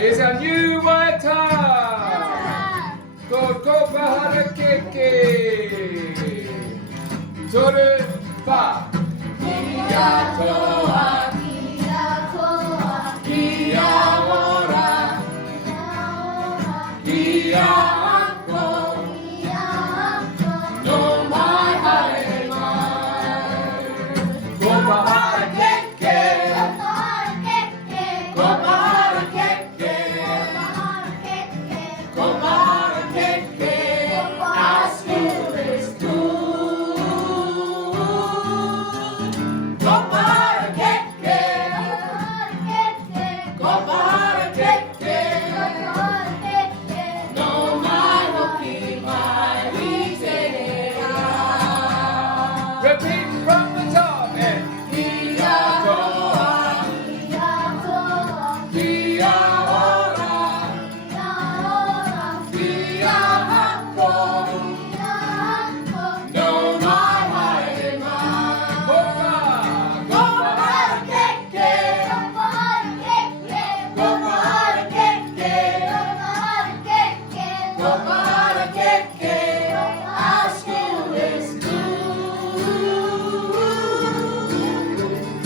is a new waiata. Koko bahara keke. Toru pa. Kia toa. Kia ora. Kia ako. No mai haere mai. Ko bahara keke. Ko bahara keke. Ko bahara keke. As good as good. Ko bahara keke. Ko bahara keke. No mai hoki mai ritenera. Repeat from the top and kia toa. Kia ora. Kia ako. No mai haere mai. Kopa. Ko bahara keke. Ko bahara keke. Ko bahara keke. As good as good.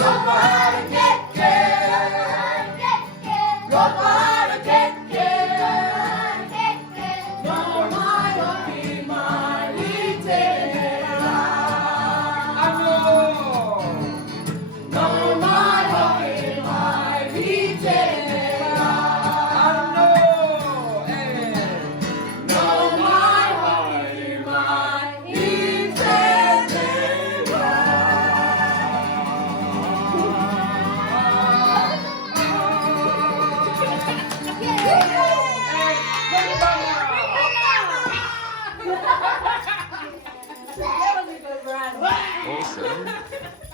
Ko bahara keke. Ko bahara keke. No mai hoki mai ritenera. Ano. No mai hoki mai ritenera. Ano. No mai hoki mai ritenera. Awesome.